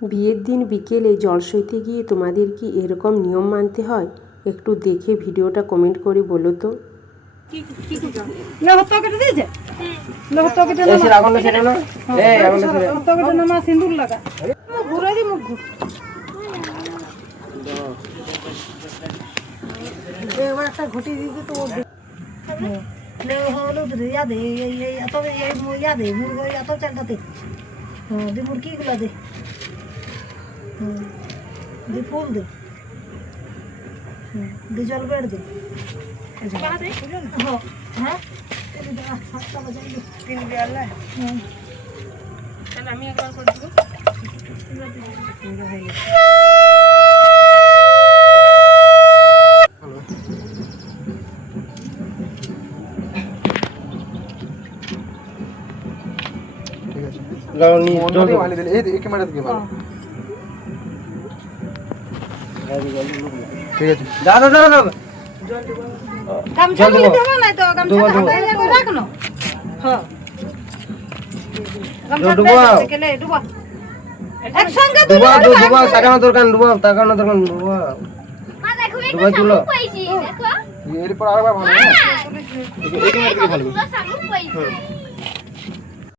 বিয়ের দিন বিকেলে জলসইতে গিয়ে তোমাদের কি এরকম নিয়ম মানতে হয়? একটু দেখে ভিডিওটা কমেন্ট করে বলো তো। সিঁদুর লাগা ঘুরে মুখ ঘুর একটা ঘটি দিতে তো याद है याद है मुर्गा या तो चलते दे मुर्गी गुला दे दे फूल दे दे जल बेड़ दे हाँ हाँ 7টা बजे 3 বেলা আমি একবার করে দেব लावणी जोर वाली दिले एक मिनिट घे मला ठीक आहे दादा दादा दादा काम चालू देवा नाही तो काम चालू राख ना हां डुबा केले डुबा एक संगे डुबा डुबा ताकाना दरकान डुबा डुबा डुबा तुलो দেখো এর পর আরেকবার ভালো এক মিনিট থেকে ভালো